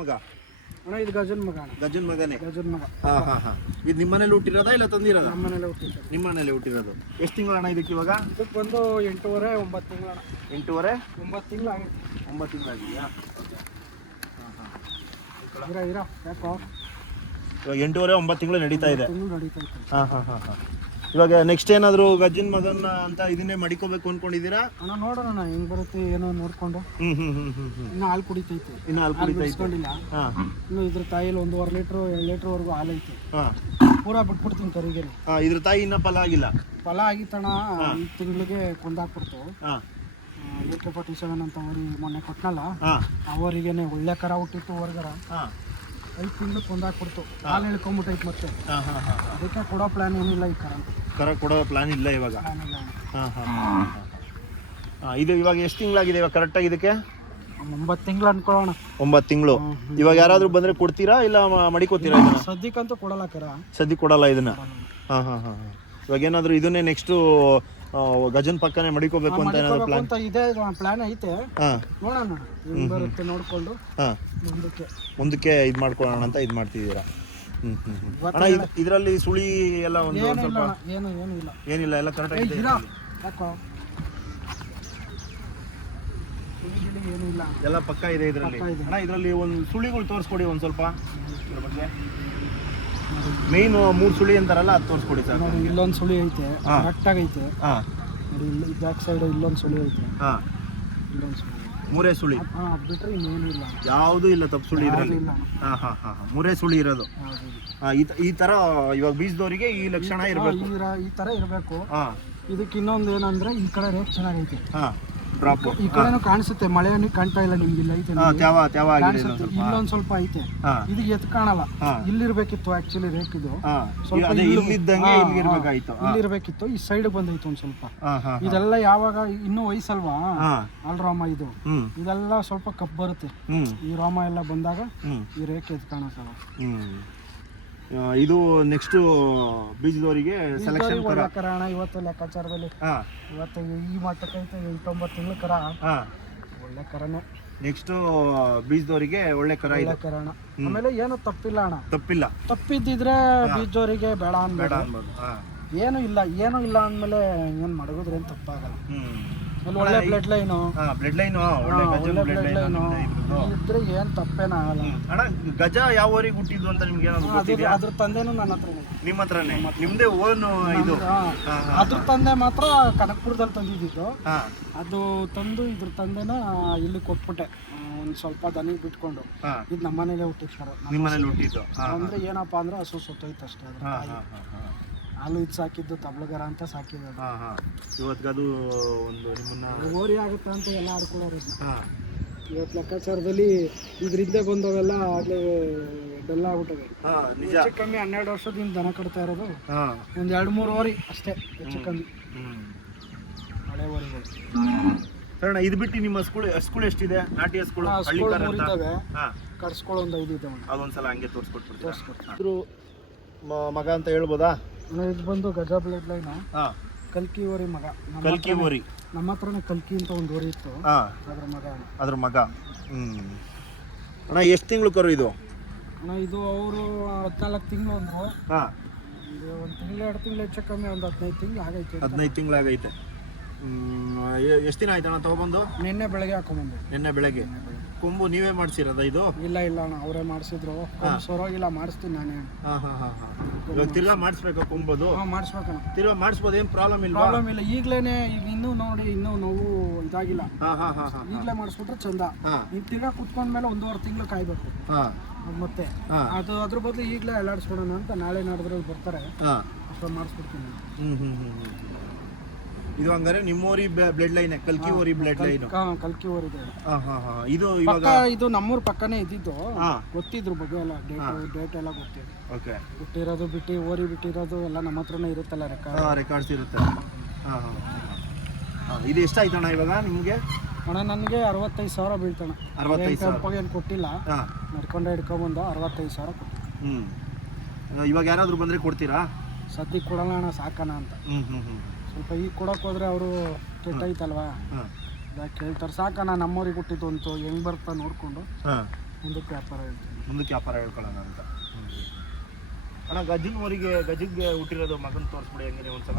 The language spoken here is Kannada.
ಮಗ? ಅಣ್ಣ ಇದು ಗಜನ್ ಮಗ ಅಣ್ಣ. ಗಜನ್ ಮಗನೇ? ಗಜನ್ ಮಗ. ಇದು ನಿಮ್ಮ ಮನೇಲಿ ಹುಟ್ಟಿರೋದಾ ಇಲ್ಲ ತಂದಿರೋದ? ನಮ್ಮ ಮನೇಲೆ ಹುಟ್ಟಿದ್ದು. ನಿಮ್ಮ ಮನೇಲಿ ಹುಟ್ಟಿರೋದು. ಎಷ್ಟು ತಿಂಗಳು ಅಣ್ಣ ಇದಕ್ಕೆ ಇವಾಗ? ಇದಕ್ಕೆ ಬಂದು 8.5 9 ತಿಂಗಳು ಅಣ್ಣ. 8.5 9 ತಿಂಗಳು ಆಗಿದೆ. 9 ತಿಂಗಳಾಗಿದೆಯಾ? ಇರ ಯಾಕೋ ಇವಾಗ 8.5 9 ತಿಂಗಳು ನಡೀತಾ ಇದೆ. ತಿಂಗಳು ನಡೀತಾ ಇತ್ತು. ಇವಾಗ ನೆಕ್ಸ್ಟ್ ಏನಾದ್ರು ಗಜನ್ ಮಗನ್ ಅಂತ ಇದನ್ನೇ ಮಡಿಕೋಬೇಕು ಅನ್ಕೊಂಡಿದ್ದೀರಾ? ಅಣ್ಣ ನೋಡೋಣ ಹೆಂಗ್ ಬರುತ್ತೆ ಏನೋ ನೋಡ್ಕೊಂಡು. ಇನ್ನು ಹಾಲು ಕುಡಿತೈತೆ. ಇನ್ನು ಹಾಲು ಕುಡಿಸ್ಕೊಂಡಿಲ್ಲ. ಇನ್ನು ಇದ್ರ ತಾಯಿಲಿ 1.5 ಲೀಟ್ರ್ 2 ಲೀಟ್ರ್ ವರೆಗೂ ಹಾಲು ಐತೆ. ಪೂರಾ ಬಿಟ್ಬಿಡ್ತೀನಿ ಕರಿಗೆ. ಇದ್ರ ತಾಯಿ ಇನ್ನ ಫಲ ಆಗಿಲ್ಲ? ಫಲ ಆಗಿತ್ತಣ. ಈ ತಿಂಗಳಿಗೆ ಕೊಂದಾಕ್ಬಿಡ್ತು. AK-47 ಅಂತ ಅವರಿ ಮೊನ್ನೆ ಕೊಟ್ನಲ್ಲ, ಅವರಿಗೇನೆ ಒಳ್ಳೆ ಕರ ಹುಟ್ಟಿತ್ತು ಹೊರಗರ. 5 ತಿಂಗಳು ಕೊಂದಾಕ್ಬಿಡ್ತು. ಹಾಲು ಇಳ್ಕೊಂಬಿಟ್ಟೈತೆ ಮತ್ತೆ. ಅದಕ್ಕೆ ಕೊಡೋ ಪ್ಲಾನ್ ಏನಿಲ್ಲ. ಈ ಕರ ಕೊಡೋ ಪ್ಲಾನ್ ಇಲ್ಲ ಇವಾಗ. ಇದು ಇವಾಗ ಎಷ್ಟು ತಿಂಗಳಾಗಿದೆ ಇವಾಗ ಕರೆಕ್ಟಾಗಿ ಇದಕ್ಕೆ? 9 ತಿಂಗಳು ಅನ್ಕೊಳ್ಳೋಣ. 9 ತಿಂಗಳು. ಇವಾಗ ಯಾರಾದ್ರೂ ಬಂದ್ರೆ ಕೊಡ್ತೀರಾ ಇಲ್ಲ ಮಡಿಕೋತೀರಾ ಇದನ್ನ? ಸದ್ಯಕ್ಕಂತೂ ಕೊಡಲ್ಲ ಕರ. ಸದ್ಯಕ್ಕೆ ಕೊಡಲ್ಲ ಇದನ್ನ. ಇವಾಗ ಏನಾದ್ರು ಇದನ್ನೇ ನೆಕ್ಸ್ಟ್ ಗಜನ್ ಪಕ್ಕನೆ ಮಡಿಕೋಬೇಕು ಅಂತ ಏನಾದ್ರು ಪ್ಲಾನ್ ಇದೆ? ಪ್ಲಾನ್ ಐತೆ, ನೋಡೋಣ ಹೆಂಗ್ ಬರುತ್ತೆ ನೋಡ್ಕೊಂಡು ಮುಂದಕ್ಕೆ ಇದು ಮಾಡ್ಕೊಳ್ಳೋಣ ಅಂತ ಇದು ಮಾಡ್ತಿದ್ದೀರಾ? ಅಣ್ಣ ಇದರಲ್ಲಿ ಸುಳಿ ಎಲ್ಲ ಒಂದು ಸ್ವಲ್ಪ ಏನಿಲ್ಲ, ಎಲ್ಲ ಕರೆಕ್ಟ್ ಆಗಿದೆ. ಎಲ್ಲ ಪಕ್ಕ ಇದೆ ಇದರಲ್ಲಿ. ಅಣ್ಣ ಇದರಲ್ಲಿ ಒಂದು ಸುಳಿಗಳು ತೋರಿಸ್ಕೊಡಿ ಒಂದು ಸ್ವಲ್ಪ ಇದ್ರ ಬಗ್ಗೆ. ಮೇನ್ 3 ಸುಳಿ ಅಂತಾರಲ್ಲ ಅದು ತೋರಿಸ್ಕೊಡಿ ಸರ್. ಇಲ್ಲೊಂದು ಸುಳಿ ಐತೆ, ಕರೆಕ್ಟ್ ಆಗೈತೆ. ನೋಡಿ ಬ್ಯಾಕ್ ಸೈಡ್ ಇಲ್ಲೊಂದು ಸುಳಿ ಐತೆ. ಇಲ್ಲೊಂದು ಸುಳಿ, 3 ಸುಳಿ ಬಿಟ್ರೆ ಇನ್ನೇನು ಇಲ್ಲ. ಯಾವುದೂ ಇಲ್ಲ ತಪ್ಪು ಸುಳಿ ಇದರಲ್ಲಿ. 3 ಸುಳಿ ಇರೋದು. ಈ ತರ ಇವಾಗ ಬೀಜದವರಿಗೆ ಈ ಲಕ್ಷಣ ಇರಬೇಕು, ಈ ತರ ಇರಬೇಕು. ಇದಕ್ಕೆ ಇನ್ನೊಂದು ಏನಂದ್ರೆ ಈ ಕಡೆ ರೇಟ್ ಚೆನ್ನಾಗೈತೆ. ಡ್ರಾಪ್ ಈ ಕಡೆನೂ ಕಾಣಿಸುತ್ತೆ, ಮಳೆಯನ್ನು ಕಾಣ್ತಾ ಇಲ್ಲ ನಿಮ್ಗೆ. ಇಲ್ಲ ಐತೆ, ಇಲ್ಲೊಂದ್ ಸ್ವಲ್ಪ ಐತೆ. ಇದು ಎತ್ ಕಾಣಲ್ಲ. ಇಲ್ಲಿರ್ಬೇಕಿತ್ತು ಆಕ್ಚುಲಿ ರೇಟ್. ಇದು ಸ್ವಲ್ಪ ಇಲ್ಲಿರ್ಬೇಕಿತ್ತು. ಈ ಸೈಡ್ ಬಂದೈತು ಒಂದ್ ಸ್ವಲ್ಪ. ಇದೆಲ್ಲ ಯಾವಾಗ ಇನ್ನೂ ವಯಸ್ಸಲ್ವಾ ಅಲ್ ರೋಮ, ಇದು ಇದೆಲ್ಲ ಸ್ವಲ್ಪ ಕಪ್ ಬರುತ್ತೆ. ಈ ರೋಮ ಎಲ್ಲ ಬಂದಾಗ ಈ ರೇಖೆ ಎತ್ ಕಾಣಿಸಲ್ಲ. ಇದು ನೆಕ್ಸ್ಟ್ ಬೀಜದವರಿಗೆ ಸೆಲೆಕ್ಷನ್ ಕರ ಅಣ್ಣ. ಇವತ್ತು ಲೆಕ್ಕಾಚಾರದಲ್ಲಿ ಇವತ್ತು ಈ ಮಟ್ಟಕ್ಕೈತೆ 8 9 ತಿಂಗಳು ಕರ. ಒಳ್ಳೆ ಕರನೇ. ನೆಕ್ಸ್ಟ್ ಬೀಜದವರಿಗೆ ಒಳ್ಳೆ ಕರ ಇದೆ ಅಣ್ಣ. ಆಮೇಲೆ ಏನು ತಪ್ಪಿಲ್ಲ ಅಣ್ಣ. ತಪ್ಪಿದ್ದಿದ್ರೆ ಬೀಜದವರಿಗೆ ಬೇಡ ಅನ್ಬೋದು. ಏನು ಇಲ್ಲ ಅಂದ್ಮೇಲೆ ಏನ್ ಮಡಗಿದ್ರೆ ಏನ್ ತಪ್ಪಾಗಲ್ಲ. ಒಳ್ಳೆ ಬ್ಲಡ್ ಲೈನು ಇದ್ರೆ ಏನ್ ತಪ್ಪೇನಾಗಲ್ಲ. ಅಣ್ಣ ಗಜ ಯಾವ ಊರಿಗೆ ಹುಟ್ಟಿದ್ದು ಅಂತ ನಿಮ್ಗೆ ಅದ್ರ ತಂದೆನೂ ನನ್ನ ಹತ್ರ. ನಿಮ್ಮ ಹತ್ರನೇ? ನಿಮ್ದೇ ಓನ್ ಇದು? ಅದ್ರ ತಂದೆ ಮಾತ್ರ ಕನಕಪುರದಲ್ಲಿ ತಂದಿದ್ದು. ಅದು ತಂದು ಇದ್ರ ತಂದೆನ ಇಲ್ಲಿ ಕೊಟ್ಬಿಟ್ಟೆ ಒಂದ್ ಸ್ವಲ್ಪ ದನಿಗೆ ಬಿಟ್ಕೊಂಡು. ಇದು ನಮ್ಮನೇಲೆ ಹುಟ್ಟಿಸ್ತಾರೆ. ನಿಮ್ಮನೇಲಿ ಹುಟ್ಟಿದ್ದು ಅಂದ್ರೆ ಏನಪ್ಪಾ ಅಂದ್ರೆ ಹಸು ಸೊತ್ತೈತೆ ಅಷ್ಟೇ. ಹಾಲು ಇದು ಸಾಕಿದ್ದು ತಬ್ಲಗರ ಅಂತ ಸಾಕಿದ್ದು. ಇವತ್ತು ಒಂದು ನಿಮ್ಮನ್ನ ಓರಿ ಆಗುತ್ತೆ ಅಂತ ಎಲ್ಲ ಆಡ್ಕೊಳ್ಳೋರು. ಇವತ್ತು ಲೆಕ್ಕಾಚಾರದಲ್ಲಿ ಇದ್ರಿಂದ ಬಂದವೆಲ್ಲ ಆಗ್ಲೇ ಬೆಲ್ಲ ಆಗ್ಬಿಟ್ಟವೆ. ಹೆಚ್ಚು ಕಮ್ಮಿ 12 ವರ್ಷದಿಂದ ದನ ಕಟ್ತಾ ಇರೋದು. ಒಂದ್ 2-3 ಓರಿ ಅಷ್ಟೇ ಹೆಚ್ಚು ಕಮ್ಮಿ ಹಳೆ ಓರಿಗಳು. ಇದು ಬಿಟ್ಟು ನಿಮ್ಮ ಸ್ಕೂಲ್ ಎಷ್ಟಿದೆ? ನಾಟಿ ಸ್ಕೂಲ್ ಇದಾವೆ, ಕಟ್ಸ್ಕೊಳ್ಳೋ ಒಂದು 5 ಇದಾವೆ. ಅದೊಂದ್ಸಲ ಹಂಗೆ ತೋರಿಸ್ಕೊಟ್ಬಿಡ್ತೀರಾ? ಮಗ ಅಂತ ಹೇಳ್ಬೋದಾ? ಇದು ಬಂದು ಗಜ ಬ್ಲಡ್ ಲೈನ್ ಕಲ್ಕಿ ಓರಿ ಮಗ. ಕಲ್ಕಿ ಓರಿ ನಮ್ಮ ಹತ್ರನೇ ಕಲ್ಕಿ ಅಂತ ಒಂದು ಓರಿ ಇತ್ತು, ಅದ್ರ ಮಗ. ಅಣ್ಣ ಎಷ್ಟು ತಿಂಗಳು ಕರು ಇದು? ಅಣ್ಣ ಇದು ಅವರು 14 ತಿಂಗಳು ಅಂದ್ರು. 1 ತಿಂಗಳು 2 ತಿಂಗಳು ಹೆಚ್ಚು ಕಮ್ಮಿ ಒಂದು 15 ತಿಂಗಳು ಆಗೈತೆ. 15 ತಿಂಗಳಾಗೈತೆ. ಎಷ್ಟು ದಿನ ಆಯ್ತಣ್ಣ ತಗೊಬಂದು? ನಿನ್ನೆ ಬೆಳಗ್ಗೆ ಹಾಕೊಂಬಂದು. ನಿನ್ನೆ ಬೆಳಗ್ಗೆ. ಕೊಂಬು ನೀವೇ ಮಾಡಿಸಿರೋದ ಇದು? ಇಲ್ಲ ಅಣ್ಣ ಅವರೇ ಮಾಡಿಸಿದ್ರು. ಸೊರೋಗಿಲ್ಲ, ಮಾಡಿಸ್ತೀನಿ ನಾನೇ. ತಿರ್ಗಾ ಮಾಡಿಸ್ಬೇಕಾ ಕೊಂಬುದು? ಮಾಡಿಸ್ಬೇಕಣ್ಣ. ತಿರ್ಗಾ ಮಾಡಿಸ್ಬೋದು, ಏನು ಪ್ರಾಬ್ಲಮ್ ಇಲ್ಲ? ಪ್ರಾಬ್ಲಮ್ ಇಲ್ಲ. ಈಗಲೇನೆ ಈಗ ಇನ್ನೂ ನೋಡಿ, ಇನ್ನೂ ನೋವು ಇದಾಗಿಲ್ಲ. ಈಗಲೇ ಮಾಡಿಸ್ಬಿಟ್ರೆ ಚಂದ. ಈಗ ತಿರ್ಗಾ ಕುತ್ಕೊಂಡ್ಮೇಲೆ 1.5 ತಿಂಗಳು ಕಾಯ್ಬೇಕು ಮತ್ತೆ. ಅದು ಅದ್ರ ಬದಲು ಈಗಲೇ ಅಲ್ಲಾಡಿಸ್ಕೊಡೋಣ ಅಂತ ನಾಳೆ ನಾಡಿದ್ರಲ್ಲಿ ಬರ್ತಾರೆ, ಅಷ್ಟೊಂದು ಮಾಡಿಸ್ಬಿಡ್ತೀನಿ. ಇದು ಹಂಗಾರೆ ನಿಮ್ಮೂರಿ ಬ್ಲಡ್ ಲೈನ್? ಕಲ್ಕಿ ಓರಿ ಬ್ಲಡ್ ಲೈನ್? ಕಲ್ಕಿ ಓರಿ ಇದೆ. ಇದು ಇವಾಗ ಇದು ನಮ್ಮೂರ್ ಪಕ್ಕನೇ ಇದ್ದಿದ್ದು. ಗೊತ್ತಿದ್ರು ಬಗ್ಗೆ ಎಲ್ಲ ಡೇಟ್ ಎಲ್ಲ ಗೊತ್ತಿದೆ. ಬಿಟ್ಟಿರೋದು ಓರಿ ಬಿಟ್ಟಿರೋದು ಎಲ್ಲ ನಮ್ಮ ಹತ್ರನೇ ಇರುತ್ತಲ್ಲ, ರೆಕಾರ್ಡ್ಸ್ ಇರುತ್ತೆ. ಇದು ಎಷ್ಟಾಯ್ತಣ್ಣ ಇವಾಗ ನಿಮ್ಗೆ? ಅಣ್ಣ ನನಗೆ 65,000 ಬೀಳ್ತಾಣ. 65,000 ಏನು ಕೊಟ್ಟಿಲ್ಲ, ನಡ್ಕೊಂಡೆ ಹಿಡ್ಕೊಂಬಂದು 65,000 ಕೊಟ್ಟು. ಇವಾಗ ಯಾರಾದ್ರೂ ಬಂದ್ರೆ ಕೊಡ್ತೀರಾ? ಸದ್ಯಕ್ಕೆ ಕೊಡೋಣ ಅಣ್ಣ, ಸಾಕಣ ಅಂತ. ಸ್ವಲ್ಪ ಈಗ ಕೊಡೋಕೆ ಹೋದ್ರೆ ಅವರು ಕೆಟ್ಟೈತಲ್ವಾ, ಕೇಳ್ತಾರೆ. ಸಾಕಣ್ಣ ನಮ್ಮೂರಿಗೆ ಹುಟ್ಟಿದ್ದು ಅಂತು ಹೆಂಗೆ ಬರ್ತಾ ನೋಡಿಕೊಂಡು ಮುಂದಕ್ಕೆ ವ್ಯಾಪಾರ ಹೇಳ್ತೀನಿ. ಮುಂದಕ್ಕೆ ವ್ಯಾಪಾರ ಹೇಳ್ಕೊಳ್ಳೋಣ ಅಂತ. ಅಣ್ಣ ಗಜಿಗೆ ಹುಟ್ಟಿರೋದು ಮಗನ ತೋರಿಸ್ಬಿಡಿ ಹೆಂಗೆ ನೀವು ಒಂದ್ಸಲ.